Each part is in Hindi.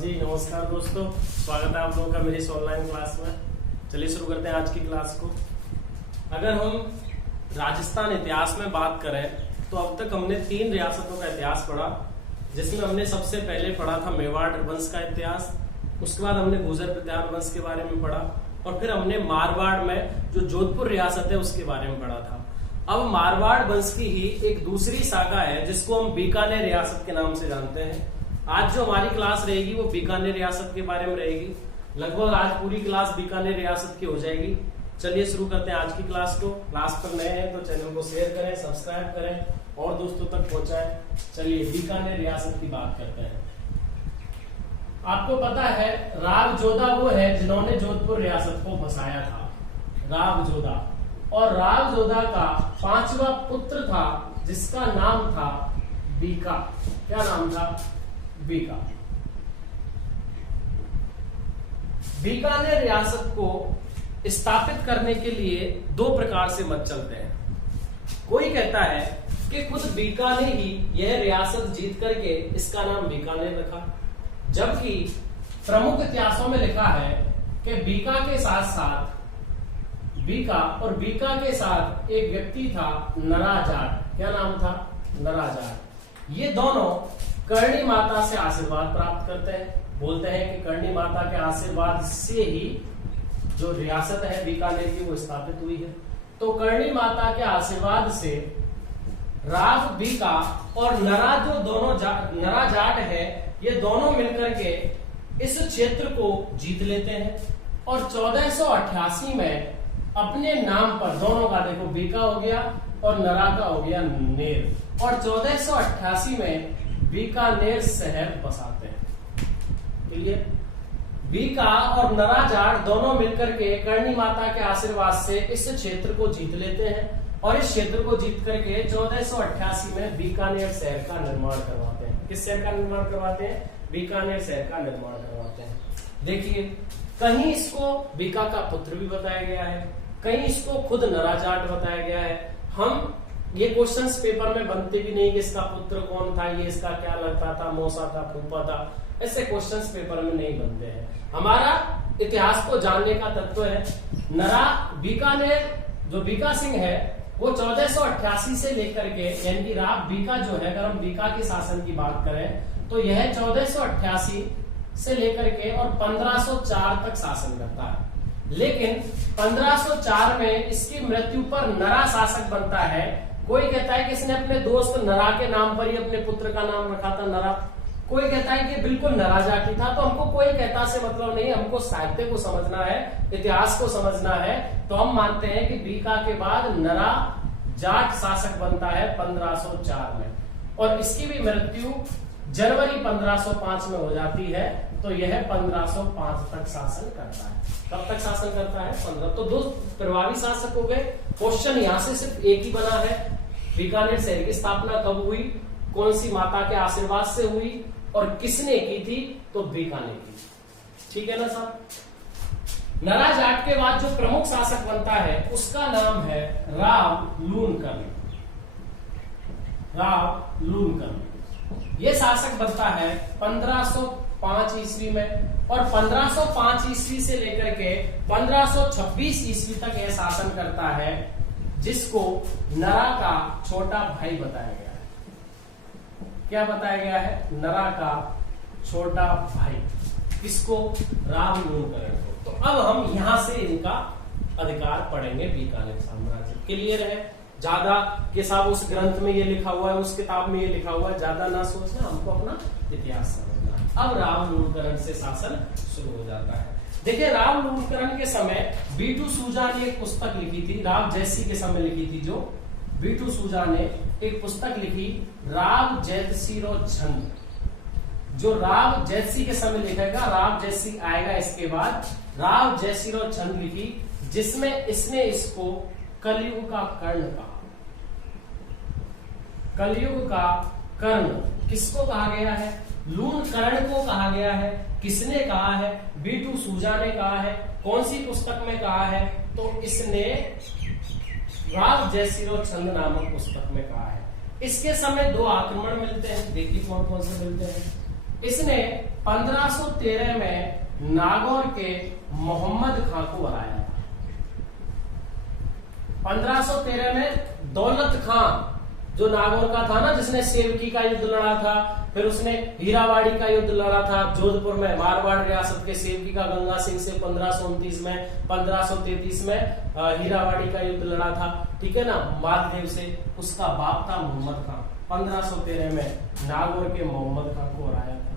जी नमस्कार दोस्तों, स्वागत है आप लोगों का मेरी इस ऑनलाइन क्लास में। चलिए शुरू करते हैं आज की क्लास को। अगर हम राजस्थान इतिहास में बात करें तो अब तक हमने 3 रियासतों का इतिहास पढ़ा, जिसमें हमने सबसे पहले पढ़ा था मेवाड़ वंश का इतिहास, उसके बाद हमने गुर्जर प्रतिहार वंश के बारे में पढ़ा और फिर हमने मारवाड़ में जो जोधपुर रियासत है उसके बारे में पढ़ा था। अब मारवाड़ वंश की ही एक दूसरी शाखा है जिसको हम बीकानेर रियासत के नाम से जानते हैं। आज जो हमारी क्लास रहेगी वो बीकानेर रियासत के बारे में रहेगी। लगभग आज पूरी क्लास बीकानेर रियासत की हो जाएगी। चलिए शुरू करते हैं आज की क्लास को। क्लास पर नए हैं तो चैनल को शेयर करें, सब्सक्राइब करें और दोस्तों तक पहुंचाएं। चलिए बीकानेर रियासत की बात करते हैं। आपको पता है राव जोधा वो है जिन्होंने जोधपुर रियासत को बसाया था, राव जोधा। और राव जोधा का 5वां पुत्र था जिसका नाम था बीका। क्या नाम था? बीका। बीकानेर रियासत को स्थापित करने के लिए 2 प्रकार से मत चलते हैं। कोई कहता है कि खुद बीका ने ही यह रियासत जीत करके इसका नाम बीकानेर रखा, जबकि प्रमुख इतिहासों में लिखा है कि बीका के साथ साथ बीका के साथ एक व्यक्ति था नराजाट। क्या नाम था? नराजाट। ये दोनों करणी माता से आशीर्वाद प्राप्त करते हैं। बोलते हैं कि करणी माता के आशीर्वाद से ही जो रियासत है बीकानेर की वो स्थापित हुई है। तो करणी माता के आशीर्वाद से राव बीका और नरा जो दोनों नरा जाट है, ये दोनों मिलकर के इस क्षेत्र को जीत लेते हैं और 1488 में अपने नाम पर दोनों का, देखो बीका हो गया और नरा का हो गया नेर, और 1488 में बीकानेर शहर बसाते हैं। क्लियर? बीका और नरा जाट दोनों मिलकर के करणी माता के आशीर्वाद से इस क्षेत्र को जीत लेते हैं और इस क्षेत्र को जीत करके 1488 में बीकानेर शहर का निर्माण करवाते हैं। किस शहर का निर्माण करवाते हैं? बीकानेर शहर का निर्माण करवाते हैं। देखिए, कहीं इसको बीका का पुत्र भी बताया गया है, कहीं इसको खुद नरा जाट बताया गया है। हम ये क्वेश्चंस पेपर में बनते भी नहीं कि इसका पुत्र कौन था, ये इसका क्या लगता था, मौसा था, फूफा था, ऐसे क्वेश्चंस पेपर में नहीं बनते हैं। हमारा इतिहास को जानने का तत्व है नरा बीकानेर जो बीका सिंह है वो 1488 से लेकर के, यानी कि राव बीका जो है, अगर हम बीका के शासन की बात करें तो यह 1488 से लेकर के और 1504 तक शासन करता है। लेकिन 1504 में इसकी मृत्यु पर नरा शासक बनता है। कोई कहता है कि इसने अपने दोस्त नरा के नाम पर ही अपने पुत्र का नाम रखा था नरा। कोई कहता है कि बिल्कुल नरा जाति था। तो हमको कोई कहता से मतलब नहीं, हमको साहित्य को समझना है, इतिहास को समझना है। तो हम मानते हैं कि बीका के बाद नरा जाट शासक बनता है 1504 में और इसकी भी मृत्यु जनवरी 1505 में हो जाती है। तो यह 1505 तक शासन करता है। कब तक शासन करता है? 15। तो 2 प्रभावी शासक हो गए। क्वेश्चन यहां से सिर्फ एक ही बना है, बीकानेर शहर की स्थापना कब हुई, कौन सी माता के आशीर्वाद से हुई और किसने की थी? तो बीका ने की। ठीक है ना साहब? नरा जाट के बाद जो प्रमुख शासक बनता है उसका नाम है राव लूणकरण। राव लूणकरण ये शासक बनता है 1505 ईस्वी में और 1505 ईस्वी से लेकर के 1526 ईस्वी तक यह शासन करता है, जिसको नरा का छोटा भाई बताया गया है। क्या बताया गया है? नरा का छोटा भाई। किसको? राव लूणकरण को। तो अब हम यहां से इनका अधिकार पढ़ेंगे बीकानेर साम्राज्य। क्लियर है? ज्यादा कि साहब उस ग्रंथ में ये लिखा हुआ है, उस किताब में ये लिखा हुआ है, ज्यादा ना सोचना, हमको अपना इतिहास समझना है। अब राव लूणकरण से शासन शुरू हो जाता है। देखिए, राव लूणकरण के समय बीटू सूजा ने एक पुस्तक लिखी थी, राव जैसी के समय लिखी थी, जो बीटू सूजा ने एक पुस्तक लिखी राव जैतसिरो छंद। जो राव जैतसी के समय लिखेगा, राव जैतसी आएगा इसके बाद, राव जैतसिरो छंद लिखी, जिसमें इसने इसको कलयुग का कर्ण कहा। कलयुग का कर्ण किसको कहा गया है? लूणकरण को कहा गया है। किसने कहा है? बीटू सूजा ने कहा है। कौन सी पुस्तक में कहा है? तो इसने राव जैतसिरो छंद नामक पुस्तक में कहा है। इसके समय 2 आक्रमण मिलते हैं। देखिए कौन कौन से मिलते हैं। इसने 1513 में नागौर के मोहम्मद खां को हराया था। 1513 में दौलत खां जो नागौर का था ना, जिसने सेवकी का युद्ध लड़ा था, फिर उसने हीरावाड़ी का युद्ध लड़ा था जोधपुर में, मारवाड़ रियासत के सेवकी का गंगा सिंह से 1529 में, 1533 में हीरावाड़ी का युद्ध लड़ा था, ठीक है ना, मालदेव से। उसका बाप था मोहम्मद खां। 1513 में नागौर के मोहम्मद खां को हराया था।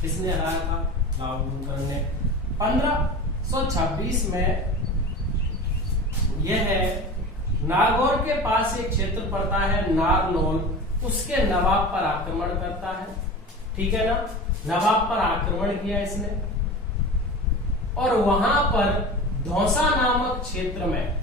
किसने हराया था? नागौर ने। 1526 में यह है नागौर के पास एक क्षेत्र पड़ता है नारनौल, उसके नवाब पर आक्रमण करता है, ठीक है ना, नवाब पर आक्रमण किया इसने, और वहां पर धौसा नामक क्षेत्र में,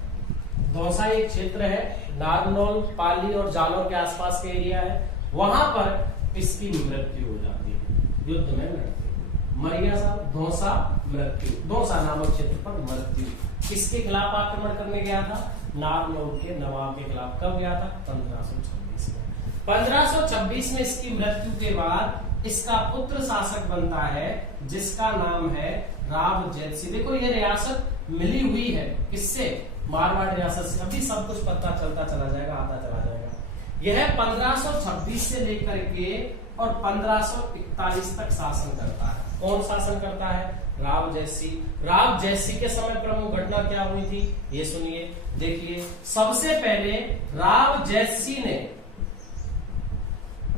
धौसा एक क्षेत्र है, नारनौल, पाली और जालौर के आसपास के एरिया है, वहां पर इसकी मृत्यु हो जाती है, युद्ध में मृत्यु। मरिया साहब, धौसा मृत्यु, धौसा नामक क्षेत्र पर मृत्यु। किसके खिलाफ आक्रमण करने गया था? नारनौल के नवाब के खिलाफ। कब गया था? 1526 में। 1526 में इसकी मृत्यु के बाद इसका पुत्र शासक बनता है, जिसका नाम है राव जैतसी। देखो ये रियासत मिली हुई है किससे? मारवाड़ रियासत से। अभी सब कुछ पता चलता चला जाएगा, आता चला जाएगा। यह 1526 से लेकर के और 1541 तक शासन करता है। कौन शासन करता है? राव जैसी। राव जैसी के समय प्रमुख घटना क्या हुई थी, ये सुनिए, देखिए। सबसे पहले राव जैसी ने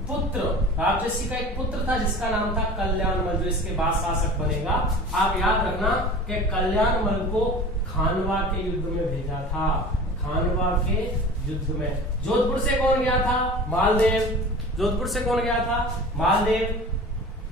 पुत्र, राव जैसी का एक पुत्र था जिसका नाम था कल्याणमल, जो इसके बाद शासक बनेगा। आप याद रखना कि कल्याणमल को खानवा के युद्ध में भेजा था, खानवा के युद्ध में। जोधपुर से कौन गया था? मालदेव। जोधपुर से कौन गया था? मालदेव।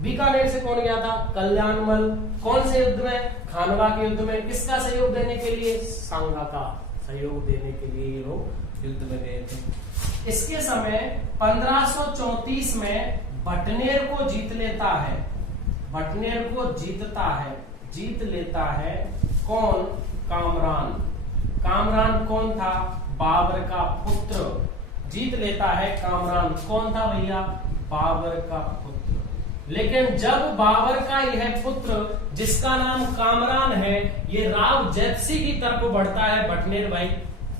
बीकानेर से कौन गया था? कल्याणमल। कौन से युद्ध में? खानवा के युद्ध में। किसका सहयोग देने के लिए? सांगा का सहयोग देने के लिए ये लोग युद्ध में गए थे। इसके समय 1534 में भटनेर को जीत लेता है, भटनेर को जीतता है, जीत लेता है कौन? कामरान। कामरान कौन था? बाबर का पुत्र। जीत लेता है कामरान। कौन था भैया? बाबर का पुत्र। लेकिन जब बाबर का यह पुत्र, जिसका नाम कामरान है, ये राव जैतसी की तरफ बढ़ता है, भटनेर भाई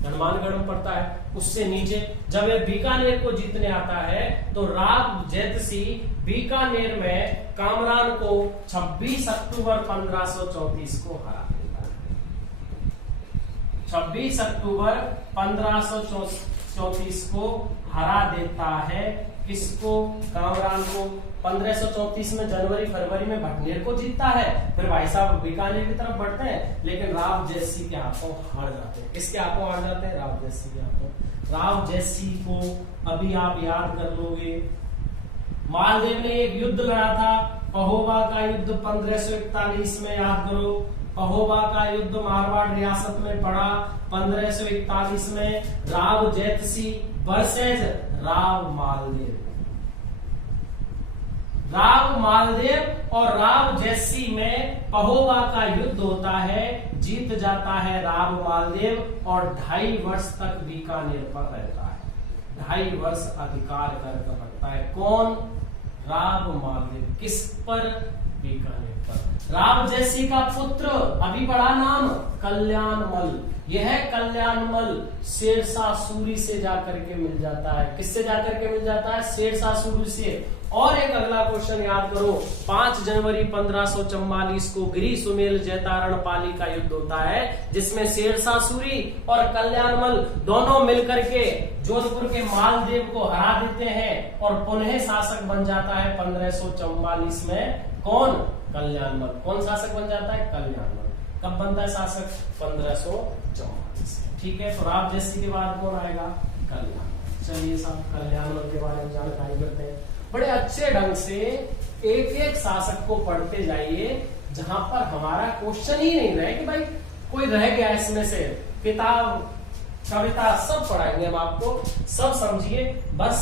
हनुमानगढ़ में पड़ता है, उससे नीचे, जब यह बीकानेर को जीतने आता है तो राव जैतसी बीकानेर में कामरान को 26 अक्टूबर 1534 को हरा देता है। 26 अक्टूबर 1534 को हरा देता है। किसको? कामरान को। 1534 में जनवरी फरवरी में भटनेर को जीतता है, फिर भाई साहब बीकानेर की तरफ बढ़ते हैं, लेकिन राव जैसी के हाथों हार जाते हैं। किसके हाथों हार जाते हैं? राव जैसी के हाथों। राव जैसी को अभी आप याद कर लोगे, मालदेव ने एक युद्ध लड़ा था, पहोबा का युद्ध 1541 में, याद करो। पहोबा का युद्ध मारवाड़ रियासत में पड़ा 1541 में। राव जैतसी वर्सेस राव मालदेव। राव मालदेव और राव जैसी में पहोबा का युद्ध होता है, जीत जाता है राव मालदेव और 2.5 वर्ष तक बीकानेर पर रहता है, 2.5 वर्ष अधिकार कर रखता है। कौन? राव मालदेव। किस पर? बीकानेर पर। राव जैसी का पुत्र, अभी पढ़ा नाम, कल्याणमल। यह कल्याणमल शेरशाह सूरी से जाकर के मिल जाता है। किससे जाकर के मिल जाता है? शेरशाह सूरी से। और एक अगला क्वेश्चन याद करो, 5 जनवरी 1544 को गिरी सुमेल जैतारण पाली का युद्ध होता है, जिसमें शेरशाह सूरी और कल्याणमल दोनों मिलकर के जोधपुर के मालदेव को हरा देते हैं और पुनः शासक बन जाता है 1544 में। कौन? कल्याणमल। कौन शासक बन जाता है? कल्याणमल। कब बनता है शासक? 1544। ठीक है, तो राव जैसी के बाद कौन आएगा? कल्याणमल। चलिए साहब, कल्याणमल के बारे में जानकारी करते हैं। बड़े अच्छे ढंग से एक एक शासक को पढ़ते जाइए, जहां पर हमारा क्वेश्चन ही नहीं रहे कि भाई कोई रह गया इसमें से। किताब, कविता सब पढ़ाएंगे हम आपको, सब समझिए, बस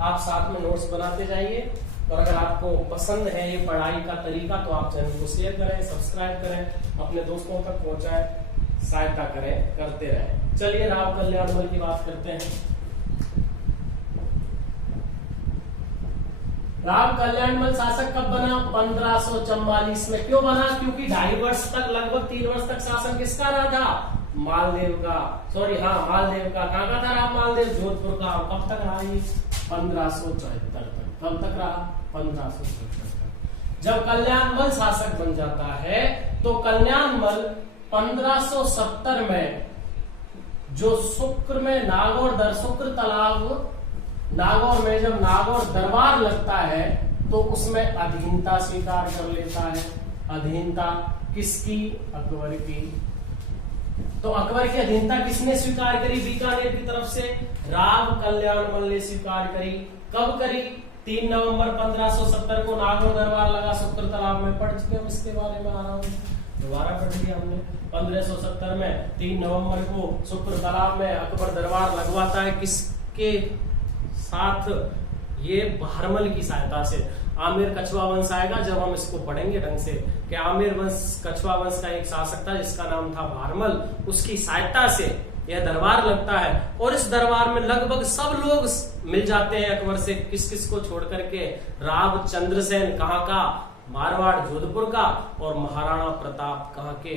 आप साथ में नोट्स बनाते जाइए। और अगर आपको पसंद है ये पढ़ाई का तरीका तो आप चैनल को शेयर करें, सब्सक्राइब करें, अपने दोस्तों तक पहुंचाएं, सहायता करें, करते रहें। चलिए राव कल्याणमल की बात करते हैं। राव कल्याणमल शासक कब बना? 1544 में। क्यों बना? क्योंकि 2.5 वर्ष तक, लगभग 3 वर्ष तक शासन किसका रहा था? मालदेव का। सॉरी, हाँ, मालदेव का। कहाँ का था राव मालदेव? जोधपुर का। कब तक रहा ये? 1574 तक। कब तक रहा? 1574 तक। जब कल्याणमल शासक बन जाता है तो कल्याणमल 1570 में जो शुक्र में शुक्र तालाब नागौर में जब नागौर दरबार लगता है तो उसमें अधीनता स्वीकार कर लेता है। अधीनता किसकी? अकबर की। तो अकबर की अधीनता किसने स्वीकार करी? बीकानेर की तरफ से राव कल्याणमल ने स्वीकार करी। कब करी? 3 नवंबर 1570 को नागौर दरबार लगा शुक्र तालाब में। पढ़ चुके हम इसके बारे में, आराम दोबारा पढ़ लिया हमने। 1570 में 3 नवंबर को शुक्र तालाब में अकबर दरबार लगवाता है। किसके साथ? ये बहरमल की सहायता से। आमिर कछुआ वंश आएगा जब हम इसको पढ़ेंगे ढंग से कि आमिर वंश कछुआ वंश का एक शासक था जिसका नाम था बहरमल। उसकी सहायता से यह दरबार लगता है और इस दरबार में लगभग सब लोग मिल जाते हैं अकबर से। किस किस को छोड़ करके? राव चंद्रसेन कहाँ का? मारवाड़ जोधपुर का। और महाराणा प्रताप कहाँ के?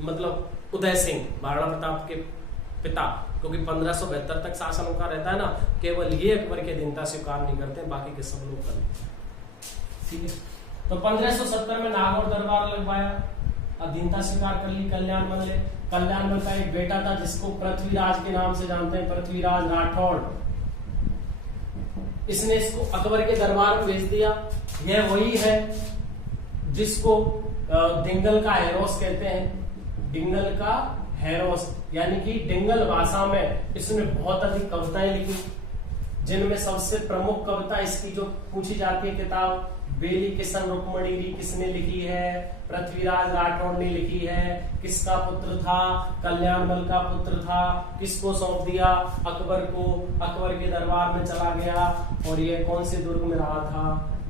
मतलब उदय सिंह, महाराणा प्रताप के पिता। क्योंकि 1572 तक शासन उनका रहता है ना, केवल ये अकबर की अधीनता स्वीकार नहीं करते, बाकी के सब लोग करते। ठीक है, तो 1570 में नागौर दरबार लगवाया, अधीनता स्वीकार कर ली कल्याणमल ने। कल्याणमल का एक बेटा था जिसको पृथ्वीराज के नाम से जानते हैं, पृथ्वीराज राठौड़। इसने इसको अकबर के दरबार में भेज दिया। यह वही है जिसको डिंगल का हेरोस कहते हैं। डिंगल का हेरोस यानी कि डिंगल भाषा में इसने बहुत अधिक कविताएं लिखी, जिनमें सबसे प्रमुख कविता इसकी जो पूछी जाती है किताब, बेली किशन रुक्मणी किसने लिखी है? पृथ्वीराज राठौड़ ने लिखी है। किसका पुत्र था? कल्याणमल का पुत्र था। किसको सौंप दिया? अकबर को। अकबर के दरबार में चला गया और ये कौन से दुर्ग में रहा था?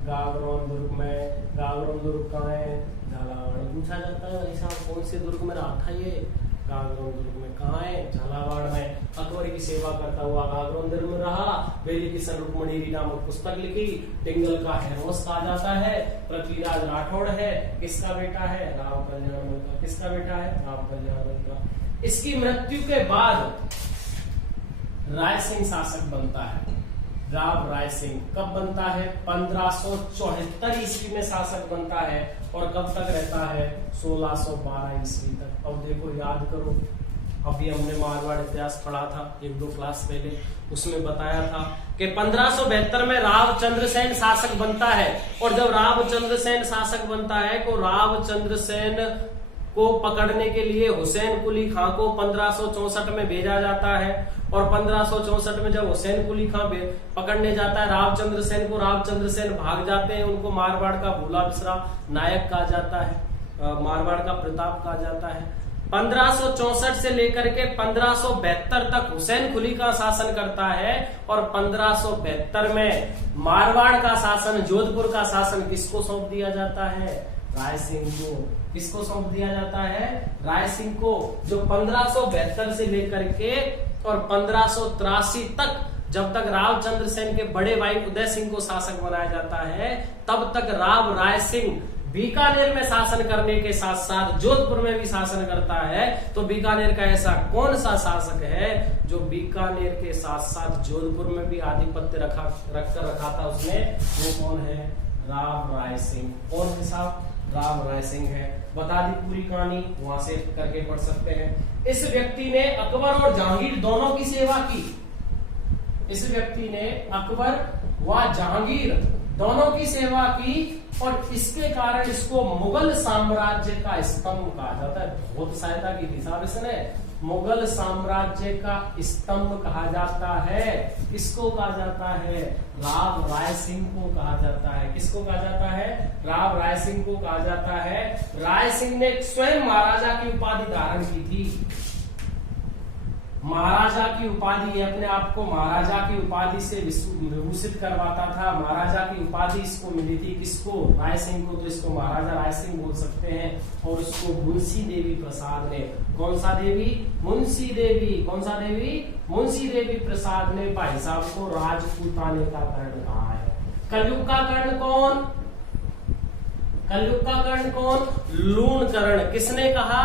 गागरोन दुर्ग में। गागरोन दुर्ग कहाँ है? झालावाड़। पूछा जाता है भाई साहब कौन से दुर्ग में रहा था ये? गागरोन दुर्ग में। कहाँ है? झालावाड़ में। अकबर की सेवा करता हुआ गागरोन दुर्ग में रहा। बेली किशन रुक्मणी नामक पुस्तक लिखी। डिंगल का हेरोस कहा जाता है। पृथ्वीराज राठौड़ है। किसका बेटा है? राव कल्याणमल का। किसका बेटा है? राव कल्याणमल का। इसकी मृत्यु के बाद राय सिंह शासक बनता है। राव राय सिंह कब बनता है? 1574 ईस्वी में शासक बनता है और कब तक रहता है? 1612 ईस्वी तक। अब देखो, याद करो, अभी हमने मारवाड़ इतिहास पढ़ा था 1-2 क्लास पहले, उसमें बताया था कि 1572 में राव चंद्रसेन शासक बनता है। और जब राव चंद्रसेन शासक बनता है तो राव चंद्रसेन को पकड़ने के लिए हुसैन कुली खां को 1564 में भेजा जाता है। और 1564 में जब हुसैन कुली खां पकड़ने जाता है राव चंद्रसेन को, राव चंद्रसेन भाग जाते हैं। उनको मारवाड़ का भूला बिसरा नायक कहा जाता है, मारवाड़ का प्रताप कहा जाता है। 1564 से लेकर के 1572 तक हुसैन कुली का शासन करता है और 1572 में मारवाड़ का शासन, जोधपुर का शासन किसको सौंप दिया जाता है? राय सिंह को। किसको सौंप दिया जाता है? राय सिंह को, जो 1572 से लेकर के और 1583 तक, जब तक राव चंद्रसेन के बड़े भाई उदय सिंह को शासक बनाया जाता है, तब तक राव राय सिंह बीकानेर में शासन करने के साथ साथ जोधपुर में भी शासन करता है। तो बीकानेर का ऐसा कौन सा शासक है जो बीकानेर के साथ साथ जोधपुर में भी आधिपत्य रखकर रखा था उसने? वो कौन है? राव राय सिंह। कौन है साहब? राव राय सिंह है। बता दी पूरी कहानी, वहां से करके पढ़ सकते हैं। इस व्यक्ति ने अकबर और जहांगीर दोनों की सेवा की। इस व्यक्ति ने अकबर व जहांगीर दोनों की सेवा की और इसके कारण इसको मुगल साम्राज्य का स्तंभ कहा जाता है। बहुत सहायता की थी साहब इसने। मुगल साम्राज्य का स्तंभ कहा जाता है। किसको कहा जाता है? राव राय सिंह को कहा जाता है। किसको कहा जाता है? राव राय सिंह को कहा जाता है। राय सिंह ने स्वयं महाराजा की उपाधि धारण की थी। महाराजा की उपाधि, अपने आप को महाराजा की उपाधि से विभूषित करवाता था। महाराजा की उपाधि इसको मिली थी। किसको? राय सिंह को। तो इसको महाराजा राय सिंह बोल सकते हैं। और उसको मुंशी देवी प्रसाद ने, कौन सा देवी? मुंशी देवी। कौन सा देवी? मुंशी देवी प्रसाद ने भाई साहब को राजपूताने का कर्ण कहा है। कलयुग का कर्ण कौन? कलयुग का कर्ण कौन? लूण कर्ण। किसने कहा?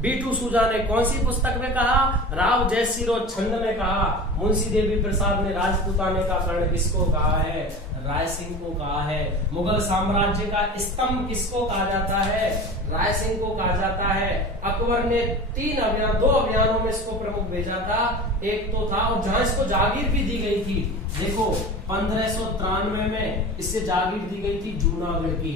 बीटू सूजा ने। कौन सी पुस्तक में कहा? राव जयसिरो छंद में कहा। मुंशी देवी प्रसाद ने राजपूताने का कर्ण किसको कहा है? राय सिंह को कहा है। मुगल साम्राज्य का स्तंभ किसको कहा जाता है? राय सिंह को कहा जाता है। अकबर ने 2 अभियानों में इसको प्रमुख भेजा था। एक तो था, और जहां इसको जागीर भी दी गई थी, देखो 1593 में इससे जागीर दी गई थी जूनागढ़ की।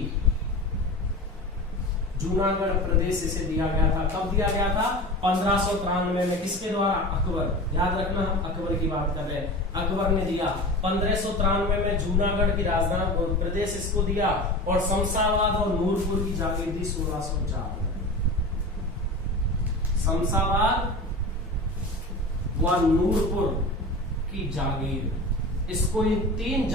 जूनागढ़ प्रदेश इसे दिया गया था। कब दिया गया था? 1593 में। किसके द्वारा? अकबर। याद रखना, हम अकबर की बात कर रहे हैं। अकबर ने दिया 1593 में जूनागढ़ की राजधानी प्रदेश इसको दिया, और शमशाबाद और नूरपुर की जागीर दी 1604 में। शमशाबाद व नूरपुर की जागीर, इसको ये 3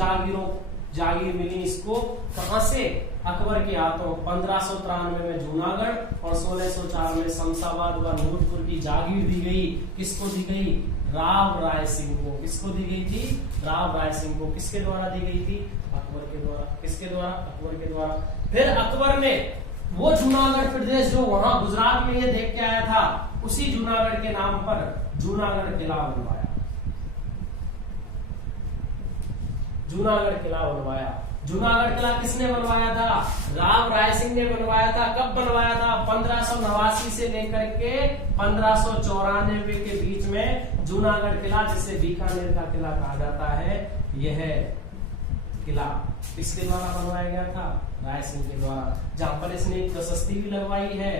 जागीर मिली इसको। कहां से? अकबर के हाथों। 1593 में जूनागढ़ और 1604 में शमशाबाद व नूरपुर की जागीर दी गई। किसको दी गई? राव राय सिंह को। किसको दी गई थी? राव राय सिंह को। किसके द्वारा दी गई थी? अकबर के द्वारा। किसके द्वारा? अकबर के द्वारा। फिर अकबर ने वो जूनागढ़ प्रदेश जो वहां गुजरात में ये देख के आया था, उसी जूनागढ़ के नाम पर जूनागढ़ किला बनवाया। जूनागढ़ किला बनवाया। जूनागढ़ किला किसने बनवाया था? राव राय सिंह ने बनवाया था। कब बनवाया था? 1589 से लेकर के 1594 के बीच में जूनागढ़ किला, जिसे बीकानेर का किला कहा जाता है, यह किला किसके द्वारा बनवाया गया था? राय सिंह के द्वारा। जहां पर इसने एक प्रशस्ति भी लगवाई है,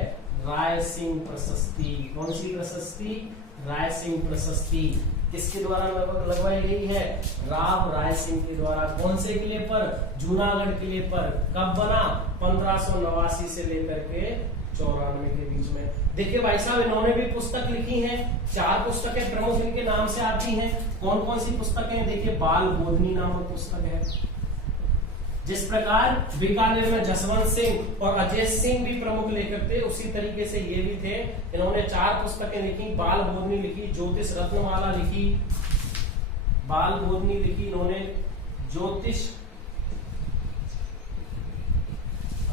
राय सिंह प्रशस्ति। कौन सी प्रशस्ति? राय सिंह प्रशस्ति। किसके द्वारा लगवाई गई है? राव राय सिंह के द्वारा। कौन से किले पर? जूनागढ़ किले पर। कब बना? 1589 से लेकर के 94 के बीच में। देखिए भाई साहब, इन्होंने भी पुस्तक लिखी है। 4 पुस्तकें प्रमुख इनके नाम से आती हैं। कौन कौन सी पुस्तकें? देखिए, बाल बोधनी नामक पुस्तक है। जिस प्रकार बीकानेर में जसवंत सिंह और अजय सिंह भी प्रमुख लेखक थे, उसी तरीके से ये भी थे। इन्होंने 4 पुस्तकें लिखी। बाल बोधनी लिखी, ज्योतिष रत्नमाला लिखी, बाल बोधनी लिखी इन्होंने, ज्योतिष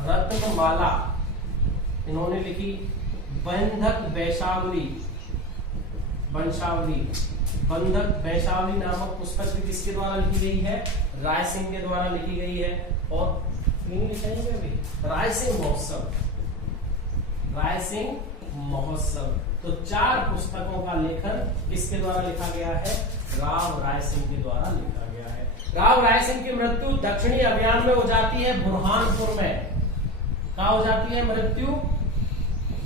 रत्नमाला इन्होंने लिखी, बंधक वंशावली नामक पुस्तक भी किसके द्वारा लिखी गई है? राय सिंह के द्वारा लिखी गई है। और लिखेंगे अभी राय सिंह महोत्सव। तो 4 पुस्तकों का लेखन किसके द्वारा लिखा गया है? राव राय सिंह के द्वारा लिखा गया है। राव राय सिंह की मृत्यु दक्षिणी अभियान में हो जाती है, बुरहानपुर में। कहा हो जाती है मृत्यु?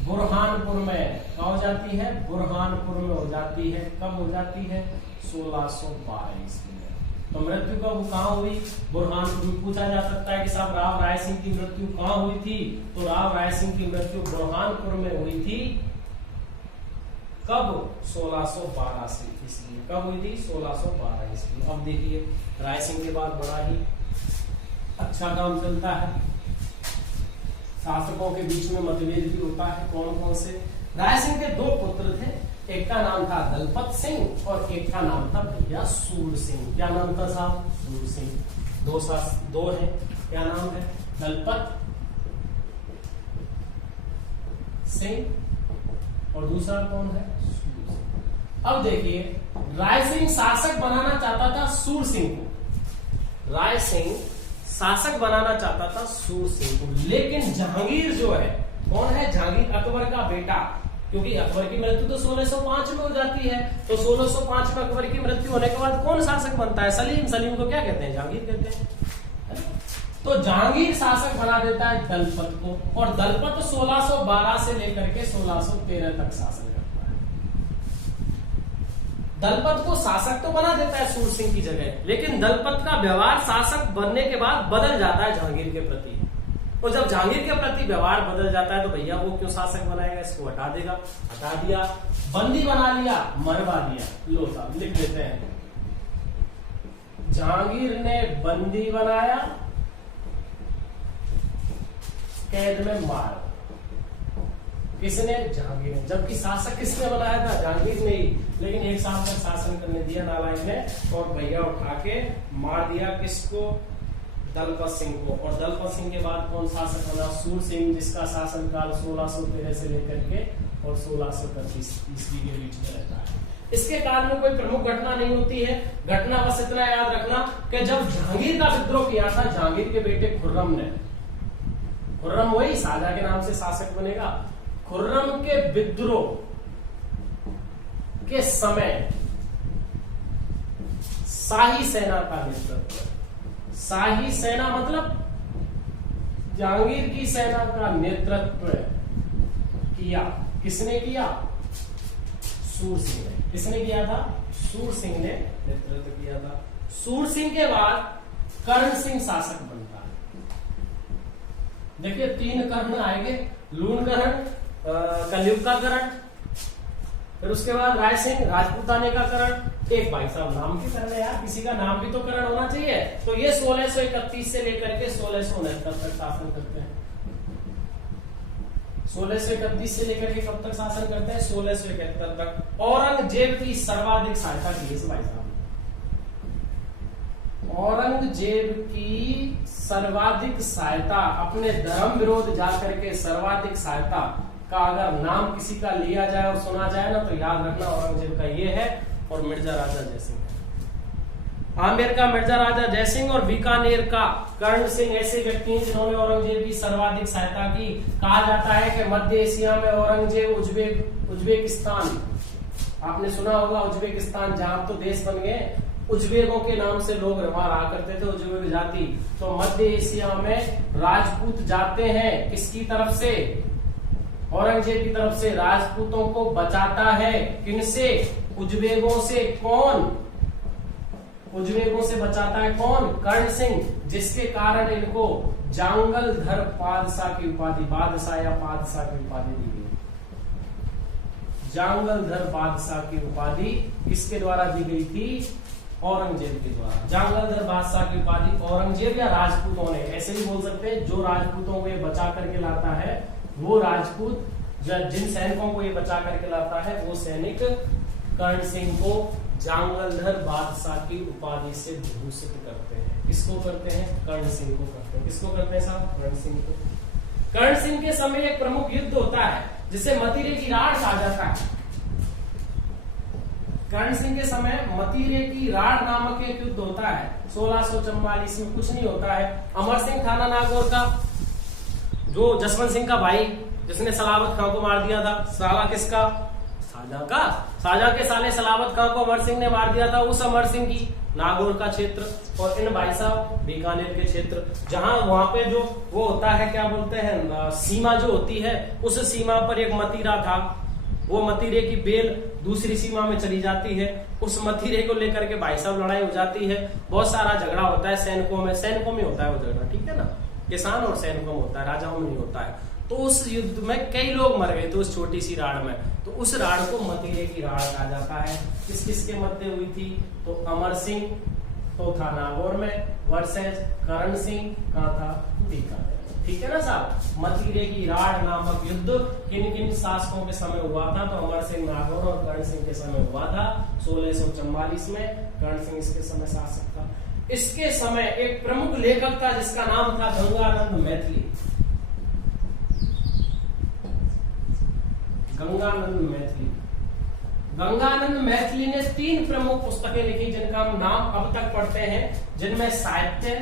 बुरहानपुर में। कहा हो जाती है? बुरहानपुर में हो जाती है। कब हो जाती है? 1612 ईस्वी में। तो मृत्यु कब कहाँ हुई? बुरहानपुर में। पूछा जा सकता है कि साहब राव राय सिंह की मृत्यु कहाँ हुई थी? तो राव राय सिंह की मृत्यु बुरहानपुर में हुई थी। कब? 1612 ईस्वी में। कब हुई थी? 1612 ईस्वी में। अब देखिए, राय सिंह के बाद बड़ा ही अच्छा काम चलता है। शासकों के बीच में मतभेद भी होता है। कौन कौन से? राय सिंह के 2 पुत्र थे। एक का नाम था दलपत सिंह और एक का नाम था भैया सूर सिंह। क्या नाम था साहब? सूर सिंह। 2 है। क्या नाम है? दलपत सिंह और दूसरा कौन है? सूर सिंह। अब देखिए, राय सिंह शासक बनाना चाहता था सूर सिंह को। राय सिंह शासक बनाना चाहता था सूर सिंह को, लेकिन जहांगीर जो है, कौन है? जहांगीर अकबर का बेटा। क्योंकि अकबर की मृत्यु तो 1605 में हो जाती है, तो 1605 में अकबर की मृत्यु होने के बाद कौन शासक बनता है? सलीम को क्या कहते हैं? जहांगीर कहते हैं। तो जहांगीर शासक बना देता है दलपत को, और दलपत 1612 से लेकर के 1613 तक शासन करता है। दलपत को शासक तो बना देता है सूर सिंह की जगह, लेकिन दलपत का व्यवहार शासक बनने के बाद बदल जाता है जहांगीर के प्रति। और जब जहांगीर के प्रति व्यवहार बदल जाता है तो भैया वो क्यों शासक बनाएगा? इसको हटा देगा। हटा दिया, बंदी बना लिया, मरवा दिया। लो साहब लिख देते हैं, जहांगीर ने बंदी बनाया, कैद में मार। किसने? जहांगीर ने। जबकि शासक किसने बनाया था? जहांगीर ने ही। लेकिन 1 साल तक शासन करने दिया नालायक ने, और भैया उठा के मार दिया। किसको? दलपत सिंह को। और दलपत सिंह के बाद कौन शासक बना? सूर सिंह, जिसका शासनकाल 1613 से लेकर के और 1635 ईस्वी के बीच में रहता है। इसके काल में कोई प्रमुख घटना नहीं होती है। घटना बस इतना याद रखना कि जब जहांगीर का विद्रोह किया था, जहांगीर के बेटे खुर्रम ने, खुर्रम वही शाहजहां के नाम से शासक बनेगा, खुर्रम के विद्रोह के समय शाही सेना का नेतृत्व, शाही सेना मतलब जहांगीर की सेना का नेतृत्व किया। किसने किया? सूर सिंह ने। किसने किया था? सूर सिंह ने नेतृत्व किया था। सूर सिंह के बाद कर्ण सिंह शासक बनता है। देखिए 3 कर्ण आएंगे, लूण कर्ण, कलयुग का कर्ण, फिर उसके बाद राय सिंह राजपूताने का कर्ण। एक भाई साहब नाम भी कर्ण है यार, किसी का नाम भी तो कर्ण होना चाहिए। तो ये 1631 से लेकर के 1669 तक शासन करते हैं। 1631 से लेकर के कब तक शासन करते हैं? 1671 तक। औरंगजेब की सर्वाधिक सहायता की इस भाई साहब, औरंगजेब की सर्वाधिक सहायता, अपने धर्म विरोध जाकर के सर्वाधिक सहायता का अगर नाम किसी का लिया जाए और सुना जाए ना, तो याद रखना औरंगजेब का ये है और मिर्जा राजा जयसिंह है। आमेर का मिर्जा राजा जयसिंह और बीकानेर का कर्ण सिंह ऐसे व्यक्ति हैं जिन्होंने औरंगजेब की सर्वाधिक सहायता की। कहा जाता है कि मध्य एशिया में औरंगजेब उज्बेकिस्तान, आपने सुना होगा उज्बेकिस्तान, जहां तो देश बन गए, उज्बेकों के नाम से लोग वहां रहा करते थे, उज्बेक जाति। तो मध्य एशिया में राजपूत जाते हैं, किसकी तरफ से? औरंगजेब की तरफ से। राजपूतों को बचाता है किनसे? उज्बेकों से। कौन? उज्बेकों से बचाता है कौन? कर्ण सिंह, जिसके कारण इनको जांगलधर पादशाह की उपाधि, बादशाह या पादशाह की उपाधि दी गई। जांगलधर बादशाह की उपाधि किसके द्वारा दी गई थी? औरंगजेब के द्वारा। जांगलधर बादशाह की उपाधि औरंगजेब या राजपूतों ने, ऐसे भी बोल सकते हैं। जो राजपूतों को ये बचा करके लाता है, वो राजपूत, जिन सैनिकों को ये बचा करके लाता है, वो सैनिक कर्ण सिंह को जांगलधर बादशाह की उपाधि से भूषित करते हैं। किसको करते हैं? कर्ण सिंह को करते हैं। किसको करते हैं साहब? कर्ण सिंह को। कर्ण सिंह के समय एक प्रमुख युद्ध होता है जिसे मतीरे की राड़ कहा जाता है। कर्ण सिंह के समय मतीरे की राड़ नामक एक युद्ध होता है 1644 में। कुछ नहीं होता है। अमर सिंह थाना नागौर का, जो जसवंत सिंह का भाई, जिसने सलावत खां को मार दिया था, साला किसका? शाहजहां का। शाहजहां के साले सलावत खां को अमर सिंह ने मार दिया था। उस अमर सिंह की नागौर का क्षेत्र और इन भाई साहब बीकानेर के क्षेत्र, जहां वहां पे जो वो होता है, क्या बोलते हैं, सीमा जो होती है, उस सीमा पर एक मतीरा था। वो मतीरे की बेल दूसरी सीमा में चली जाती है। उस मतीरे को लेकर के भाई साहब लड़ाई हो जाती है। बहुत सारा झगड़ा होता है सैनिकों में होता है वो झगड़ा, ठीक है ना। किसान और सैनिकों में होता है, राजाओं में नहीं होता है। तो उस युद्ध में कई लोग मर गए थे उस छोटी सी राड़ में। तो उस राड़ को मतीरे की राड़ कहा जाता है। किस किस के मध्य हुई थी? तो अमर सिंह तो था नागौर में, वर्सेस कर्ण सिंह कहाँ था? बीकानेर। ठीक है ना साहब। मतीरे की राड़ नामक युद्ध किन किन शासकों के समय हुआ था? तो अमर सिंह नागौर और कर्ण सिंह के समय हुआ था 1644 में। कर्ण सिंह इसके समय शासक था। इसके समय एक प्रमुख लेखक था जिसका नाम था गंगानंद मैथिली। गंगानंद मैथिली। गंगानंद मैथिली ने 3 प्रमुख पुस्तकें लिखी जिनका हम नाम अब तक पढ़ते हैं, जिनमें साहित्य,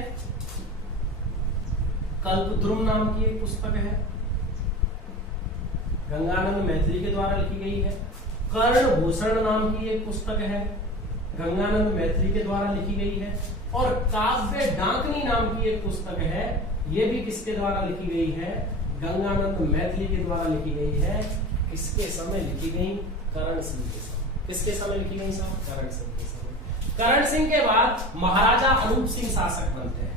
कल्पद्रुम नाम की एक पुस्तक है, गंगानंद मैथिली के द्वारा लिखी गई है। कर्णभूषण नाम की एक पुस्तक है, गंगानंद मैथिली के द्वारा लिखी गई है। और काव्य डाकनी नाम की एक पुस्तक है, ये भी किसके द्वारा लिखी गई है? गंगानंद मैथिली के द्वारा लिखी गई है। किसके समय लिखी गई? कर्ण सिंह के समय। किसके समय लिखी गई साहब? कर्ण सिंह के समय। कर्ण सिंह के बाद महाराजा अनूप सिंह शासक बनते हैं।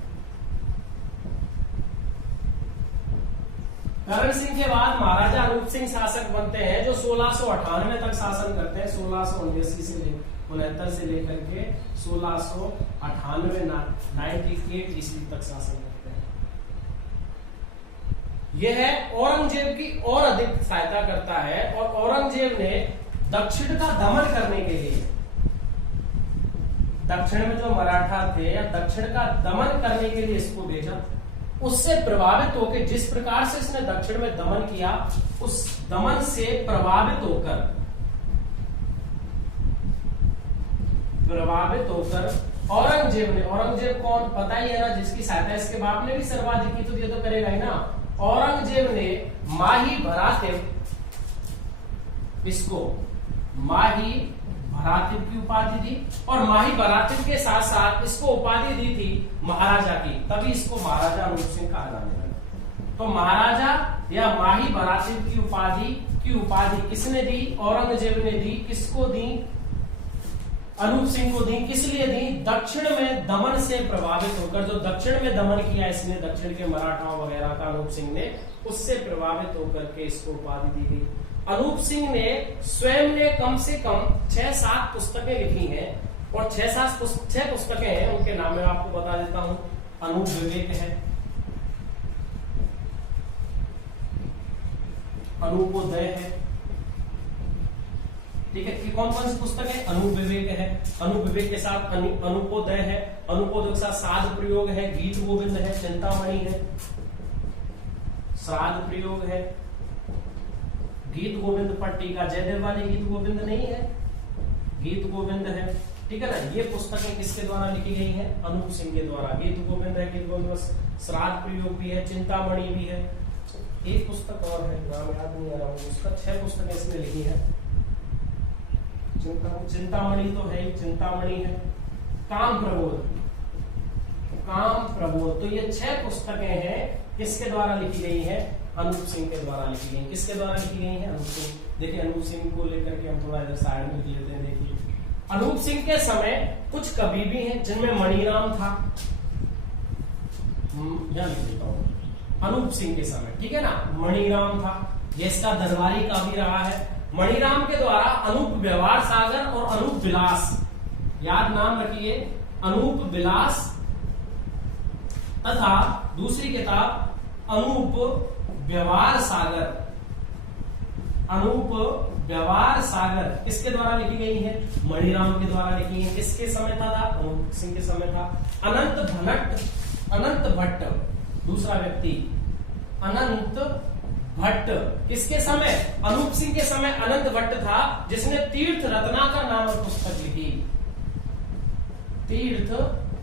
कर्ण सिंह के बाद महाराजा अनूप सिंह शासक बनते हैं, जो 1698 तक शासन करते हैं। 1679 से लेकर के 1698 ईस्वी तक शासन करते हैं। यह है औरंगजेब की और अधिक सहायता करता है। और औरंगजेब ने दक्षिण का दमन करने के लिए दक्षिण में जो मराठा थे दक्षिण का दमन करने के लिए इसको भेजा, उससे प्रभावित होकर जिस प्रकार से इसने दक्षिण में दमन किया उस दमन से प्रभावित होकर औरंगजेब ने, औरंगजेब कौन पता ही है ना, जिसकी सहायता इसके बाप ने भी सर्वाधिक की, तो ये तो करेगा ही ना। औरंगजेब ने माही भरातिब, इसको माही भरातिब की उपाधि दी और माही भरातिब के साथ साथ इसको उपाधि दी थी महाराजा की, तभी इसको महाराजा अनूप सिंह कहा जाने लगा। तो महाराजा या माही भरातिब की उपाधि किसने दी? औरंगजेब ने दी। किसको दी? अनूप सिंह को दी। किस लिए दी? दक्षिण में दमन से प्रभावित होकर, जो दक्षिण में दमन किया इसने दक्षिण के मराठाओं वगैरह का अनूप सिंह ने, उससे प्रभावित होकर के इसको उपाधि दी गई। अनूप सिंह ने स्वयं ने कम से कम 6-7 पुस्तकें लिखी हैं और 6 पुस्तकें हैं, उनके नाम मैं आपको बता देता हूं। अनूप विवेक है, अनूपोदय है, ठीक है। कौन कौन सी पुस्तक है? अनूप विवेक है, अनूप विवेक के साथ अनूपोदय है, अनूपोदय के साथ साध प्रयोग है, गीत गोविंद है, चिंतामणि है, साध प्रयोग है, गीत गोविंद पर टीका, जयदेव वाली गीत गोविंद नहीं है, गीत गोविंद है, ठीक है ना। ये पुस्तकें किसके द्वारा लिखी गई हैं? अनूप सिंह के द्वारा। गीत गोविंद है, गीत गोविंद श्राद्ध प्रयोग भी है, चिंतामणि भी है, एक पुस्तक और है, नाम याद नहीं आ रहा हूँ उसका। 6 पुस्तकें इसने लिखी है। चिंतामणि तो है ही, चिंतामणि है, काम प्रबोध, तो ये 6 पुस्तकें हैं, किसके द्वारा लिखी गई है? अनूप सिंह के द्वारा लिखी गई। किसके द्वारा लिखी गई है? अनूप सिंह। देखिए अनूप सिंह को लेकर के हम थोड़ा इधर साइड में लिख लेते हैं। देखिए अनूप सिंह के समय कुछ कवि भी हैं जिनमें मणिराम था, यहां लिख देता हूं, अनूप सिंह के समय, ठीक है ना, मणिराम था, ये इसका दरबारी काव्य रहा है। मणिराम के द्वारा अनूप व्यवहार सागर और अनूप विलास, याद नाम रखिए, अनूप विलास तथा दूसरी किताब अनूप व्यवहार सागर, अनूप व्यवहार सागर किसके द्वारा लिखी गई है? मणिराम के द्वारा लिखी है। किसके समय था? अनूप सिंह के समय था। अनंत भट्ट दूसरा व्यक्ति, अनंत भट्ट किसके समय? अनूप सिंह के समय अनंत भट्ट था, जिसने तीर्थ रत्नाकर नामक पुस्तक लिखी। तीर्थ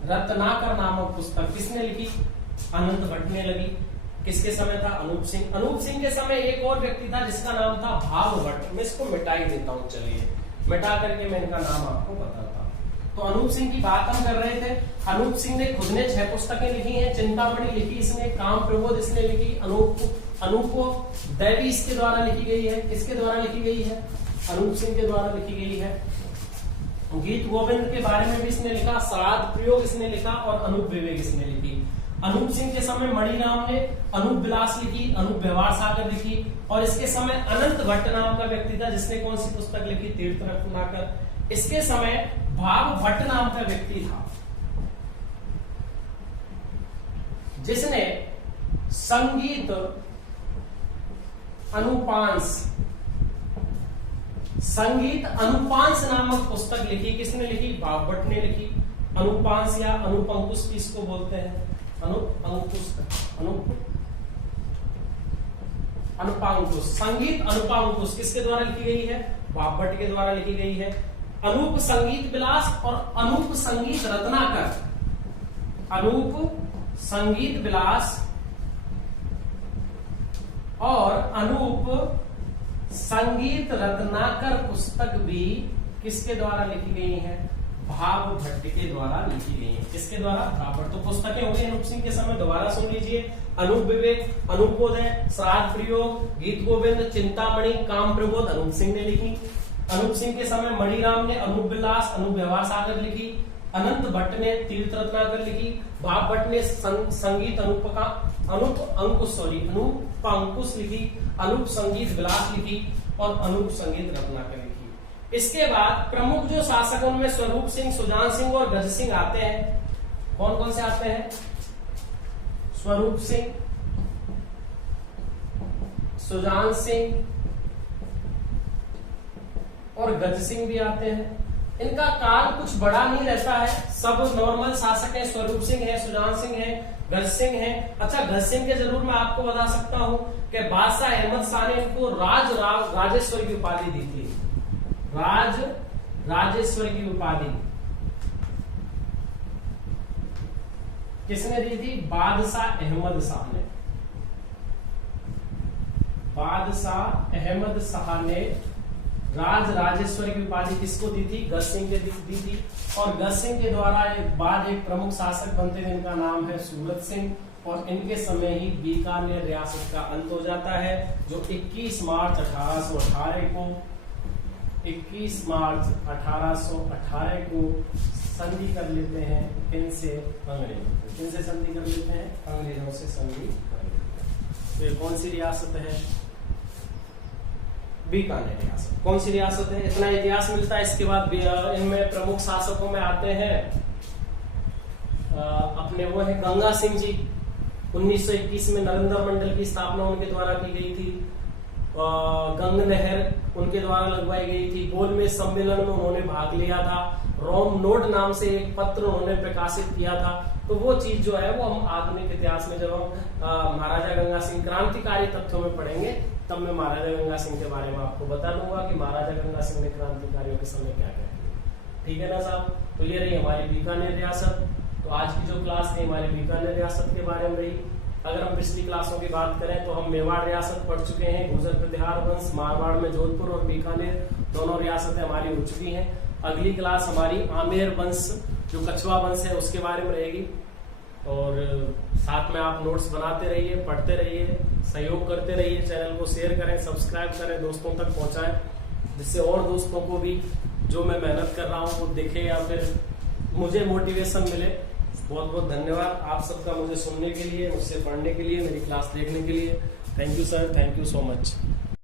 रत्नाकर नामक पुस्तक किसने लिखी? अनंत भट्ट ने लगी। किसके समय था? अनूप सिंह। अनूप सिंह के समय एक और व्यक्ति था जिसका नाम था भाव भट्ट। मैं इसको मिटा ही देता हूं, चलिए मिटा करके मैं इनका नाम आपको बताता हूं। तो अनूप सिंह की बात हम कर रहे थे। अनूप सिंह ने खुद ने 6 पुस्तकें लिखी हैं। चिंतामणि लिखी इसने, काम प्रबोध इसने लिखी, अनूप दैवी इसके द्वारा लिखी गई है। किसके द्वारा लिखी गई है? अनूप सिंह के द्वारा लिखी गई है। गीत गोविंद के बारे में भी इसने लिखा, श्राद्ध प्रयोग इसने लिखा और अनूप विवेक इसने लिखी। अनूप सिंह के समय मणिराम ने अनूप विलास लिखी, अनूप व्यवहार सागर लिखी और इसके समय अनंत भट्ट नाम का व्यक्ति था जिसने कौन सी पुस्तक लिखी? तीर्थ रत्नाकर। इसके समय भाव भट्ट नाम का व्यक्ति था जिसने संगीत अनुपांश नामक पुस्तक लिखी। किसने लिखी? भाव भट्ट ने लिखी। अनुपांश या अनुपंकुश किसको बोलते हैं? अनुपांकुश, संगीत अनुपांकुश किसके द्वारा लिखी गई है? भाव भट्ट के द्वारा लिखी गई है। अनूप संगीत विलास और अनूप संगीत रत्नाकर, अनूप संगीत विलास और अनूप संगीत रत्नाकर पुस्तक भी किसके द्वारा लिखी गई है? भाव भट्ट के द्वारा लिखी गई है। किसके द्वारा? भाव भट्ट। तो पुस्तकें हो गई अनूप सिंह के समय, दोबारा सुन लीजिए। अनूप विवेक, अनूपोदय, श्राद्ध प्रयोग, गीत गोविंद, चिंतामणि, काम प्रबोध अनूप सिंह ने लिखी। अनूप सिंह के समय मणिराम ने अनूप विलास, अनूप व्यवहार सागर लिखी। अनंत भट्ट ने तीर्थ रत्नाकर लिखी। भाव भट्ट ने संगीत अनुपांकुश लिखी, अनूप संगीत विलास लिखी और अनूप संगीत रत्नाकर लिखी। इसके बाद प्रमुख जो शासक उनमें स्वरूप सिंह, सुजान सिंह और गज सिंह आते हैं। कौन कौन से आते हैं? स्वरूप सिंह, सुजान सिंह और गज सिंह भी आते हैं। इनका काल कुछ बड़ा नहीं रहता है, सब नॉर्मल शासक हैं, स्वरूप सिंह है, सुजान सिंह है, गज सिंह है। अच्छा, गज सिंह के जरूर मैं आपको बता सकता हूं कि बादशाह अहमद शाह ने इनको राजेश्वर की उपाधि दी थी। राजेश्वर की उपाधि किसने दी थी? बादशाह अहमद शाह ने। बादशाह अहमद शाह ने राजेश्वर की उपाधि किसको दी थी? गज सिंह के दी थी। और गज सिंह के द्वारा बाद एक प्रमुख शासक बनते थे, इनका नाम है सूरत सिंह। और इनके समय ही बीकानेर रियासत का अंत हो जाता है, जो 21 मार्च 1818 को 21 मार्च 1818 को संधि कर लेते हैं। किनसे? अंग्रेजों। किनसे संधि कर लेते हैं? अंग्रेजों से संधि कर लेते हैं। तो ये कौन सी रियासत है? बीकानेर रियासत। कौन सी रियासत है? इतना इतिहास मिलता है। इसके बाद इनमें प्रमुख शासकों में आते हैं अपने वो है गंगा सिंह जी। 1921 में नरेंद्र मंडल की स्थापना उनके द्वारा की गई थी। गंग नहर उनके द्वारा लगवाई गई थी। गोलमेज सम्मेलन में उन्होंने भाग लिया था। रोम नोट नाम से एक पत्र उन्होंने प्रकाशित किया था। तो वो चीज जो है वो हम आधुनिक इतिहास में जब हम महाराजा गंगा सिंह क्रांतिकारी तथ्यों में पढ़ेंगे, तब मैं महाराजा गंगा सिंह के बारे में आपको बता दूंगा कि महाराजा गंगा सिंह ने क्रांतिकारियों के समय क्या क्या किया। ठीक है ना साहब? तो ये रही हमारी बीकानेर रियासत। तो आज की जो क्लास थी हमारी बीकानेर रियासत के बारे में रही। अगर हम पिछली क्लासों की बात करें तो हम मेवाड़ रियासत पढ़ चुके हैं, गुर्जर प्रतिहार वंश, मारवाड़ में जोधपुर और बीकानेर दोनों रियासतें हमारी हो चुकी हैं। अगली क्लास हमारी आमेर वंश जो कछवा वंश है उसके बारे में रहेगी। और साथ में आप नोट्स बनाते रहिए, पढ़ते रहिए, सहयोग करते रहिए, चैनल को शेयर करें, सब्सक्राइब करें, दोस्तों तक पहुंचाएं, जिससे और दोस्तों को भी जो मैं मेहनत कर रहा हूं वो दिखे या फिर मुझे मोटिवेशन मिले। बहुत बहुत धन्यवाद आप सबका मुझे सुनने के लिए, मुझसे पढ़ने के लिए, मेरी क्लास देखने के लिए। Thank you sir, thank you so much.